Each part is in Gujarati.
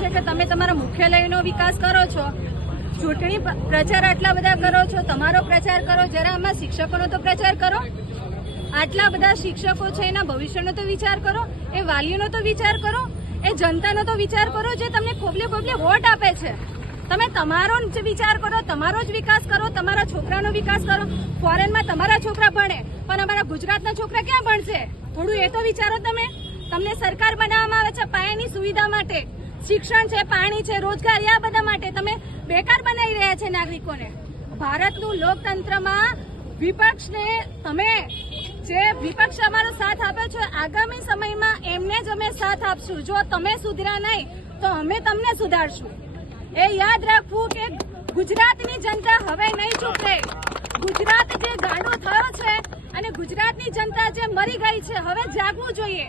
છે કે તમે તમારા મુખ્યાલયનો વિકાસ કરો છો, ચૂંટણી પ્રચાર આટલા બધા કરો છો, તમારો પ્રચાર કરો, જરા આમાં શિક્ષકોનો તો પ્રચાર કરો. આટલા બધા શિક્ષકો છે, એના ભવિષ્યનો તો વિચાર કરો, એ વાલીઓનો તો વિચાર કરો, એ જનતાનો તો વિચાર કરો જે તમને ખોબલે ખોબલે વોટ આપે છે. તમે તમારો જ વિચાર કરો, તમારો જ વિકાસ કરો, તમારા છોકરાનો વિકાસ કરો. ફોરેનમાં તમારા છોકરા ભણે, પણ અમારા ગુજરાતના છોકરા ક્યાં ભણશે? થોડું એ તો વિચારો તમે. તમને સરકાર બનાવવામાં આવે છે પાયાની સુવિધા માટે, શિક્ષણ છે, પાણી છે, રોજગારી, આ બધા માટે. તમે બેકાર બનાવી રહ્યા છે નાગરિકોને. ભારતનું લોકતંત્રમાં વિપક્ષને તમે જે વિપક્ષ અમારો સાથ આપ્યો છે, આગામી સમયમાં એમને જ અમે સાથ આપશું. જો તમે સુધર્યા નહીં તો અમે તમને સુધારશું. એ યાદ રાખવું કે ગુજરાતની જનતા હવે નહીં ચૂકે. ગુજરાત જે ગાંડો થયો છે અને ગુજરાતની જનતા જે મરી ગઈ છે, હવે જાગવું જોઈએ.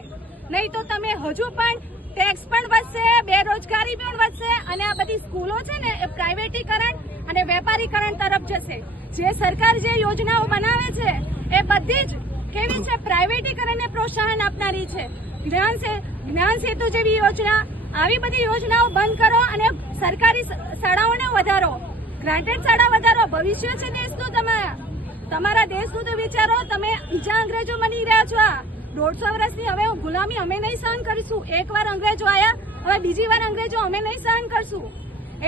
નહીં તો તમે હજુ પણ ટેક્સ પણ વધશે, બેરોજગારી પણ વધશે, અને આ બધી સ્કૂલો છે ને એ પ્રાઇવેટીકરણ અને વેપારીકરણ તરફ જશે. જે સરકાર જે યોજનાઓ બનાવે છે એ બધી જ કેવી છે? પ્રાઇવેટીકરણને પ્રોત્સાહન આપનારી છે. જ્ઞાન સેતુ જેવી યોજના, આવી બધી યોજનાઓ બંધ કરો અને સરકારી શાળાઓને વધારો, ગ્રાન્ટેડ શાળા વધારો. ભવિષ્ય છે દેશનું. તમારા દેશનું તો વિચારો. તમે બીજા અંગ્રેજો બની રહ્યા છો. 150 વર્ષની હવે ગુલામી અમે નહીં સહન કરીશું. એકવાર અંગ્રેજો આવ્યા, હવે બીજી વાર અંગ્રેજો અમે નહીં સહન કરશું.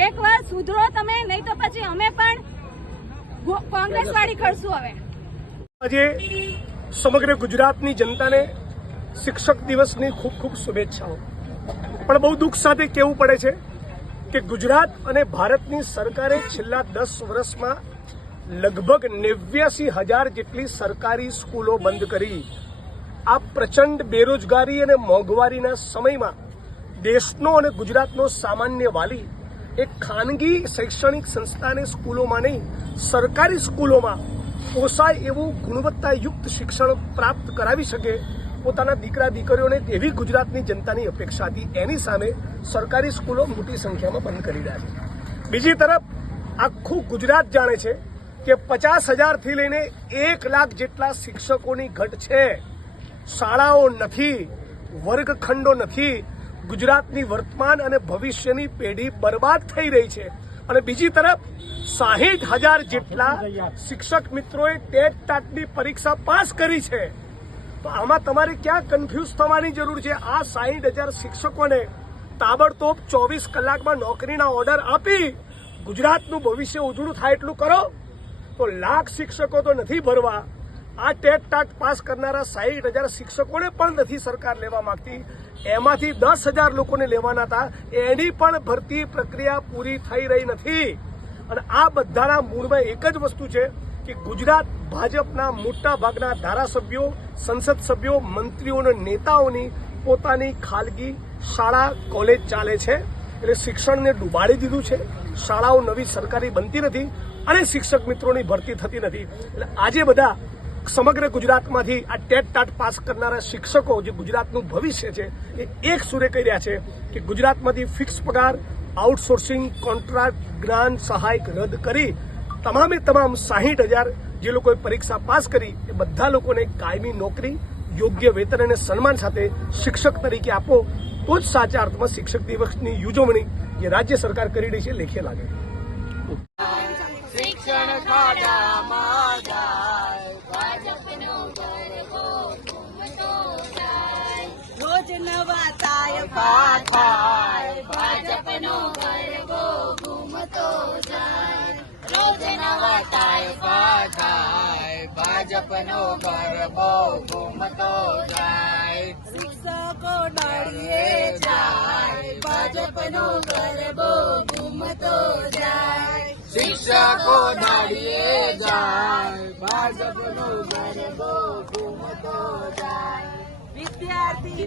એકવાર સુધરો તમે, નહીં તો પછી અમે પણ કોંગ્રેસ વાળી કરશું. હવે આજે સમગ્ર ગુજરાતની જનતાને શિક્ષક દિવસની ખૂબ ખૂબ શુભેચ્છાઓ. પણ બહુ દુઃખ સાથે કહેવું પડે છે કે ગુજરાત અને ભારતની સરકારે છેલ્લા 10 વર્ષમાં લગભગ 89,000 જેટલી સરકારી સ્કૂલો બંધ કરી. આ પ્રચંડ બેરોજગારી અને મોંઘવારીના સમયમાં દેશનો અને ગુજરાતનો સામાન્ય વાલી એક ખાનગી શૈક્ષણિક સંસ્થાને સ્કૂલોમાં નહીં, સરકારી સ્કૂલોમાં પોસાય એવું ગુણવત્તાયુક્ત શિક્ષણ પ્રાપ્ત કરાવી શકે પોતાના દીકરા દીકરીઓને, તેવી ગુજરાતની જનતાની અપેક્ષા હતી. એની સામે સરકારી સ્કૂલો મોટી સંખ્યામાં બંધ કરી રહ્યા છે. બીજી તરફ આખું ગુજરાત જાણે છે કે 50,000થી લઈને 1 લાખ જેટલા શિક્ષકોની ઘટ છે. શાળાઓ નથી, વર્ગખંડો નથી. ગુજરાતની વર્તમાન અને ભવિષ્યની પેઢી બરબાદ થઈ રહી છે. અને બીજી તરફ 60,000 જેટલા શિક્ષક મિત્રોએ ટેટ ટાટની પરીક્ષા પાસ કરી છે. તો આમાં તમારે ક્યાં કન્ફ્યુઝ થવાની જરૂર છે? આ 60,000 શિક્ષકોને તાબડતોબ 24 કલાકમાં નોકરીના ઓર્ડર આપી ગુજરાતનું ભવિષ્ય ઉજળું થાય એટલું કરો. તો લાખ શિક્ષકો તો નથી ભરવા. આ ટેટ ટાટ પાસ કરનારા 60,000 શિક્ષકોને પણ નથી સરકાર લેવા માંગતી. એમાંથી 10,000 લોકોને લેવાના હતા, એની પણ ભરતી પ્રક્રિયા પૂરી થઈ રહી નથી. અને આ બધાના મૂળમાં એક જ વસ્તુ છે કે ગુજરાત ભાજપના મોટા ભાગના ધારાસભ્યો, સંસદ સભ્યો, મંત્રીઓ અને નેતાઓની પોતાની ખાનગી શાળા કોલેજ ચાલે છે. એટલે શિક્ષણને ડૂબાડી દીધું છે. શાળાઓ નવી સરકારી બનતી નથી અને શિક્ષક મિત્રોની ભરતી થતી નથી. એટલે આજે બધા સમગ્ર ગુજરાતમાંથી આ ટેટ ટાટ પાસ કરનારા શિક્ષકો, જે ગુજરાતનું ભવિષ્ય છે, એ એક સુરે કહી રહ્યા છે કે ગુજરાતમાંથી ફિક્સ પગાર, આઉટસોર્સિંગ, કોન્ટ્રાક્ટ, જ્ઞાન સહાયક રદ કરી તમામે તમામ 60,000 જે લોકોએ પરીક્ષા પાસ કરી એ બધા લોકોને કાયમી નોકરી, યોગ્ય વેતન અને સન્માન સાથે શિક્ષક તરીકે આપો. તો જ સાચા અર્થમાં શિક્ષક દિવસની ઉજવણી જે રાજ્ય સરકાર કરી રહી છે લેખે લાગે. શિક્ષણ ખાડામાં જાય, ભાજપનું ગરબો ઘૂમતો જાય. રોજ નવા તાયફા થાય, ભાજપનો ગરબો ઘૂમતો જાય. રોજ નવા તાયફા થાય, ભાજપનો ગરબો ઘૂમતો જાય. શિક્ષકો નડીએ જાય, ભાજપનો ગરબો ઘૂમતો જાય. શિક્ષકો દાડીએ જાય, ભાજપનો ગરબો ઘૂમતો જાય. વિદ્યાર્થી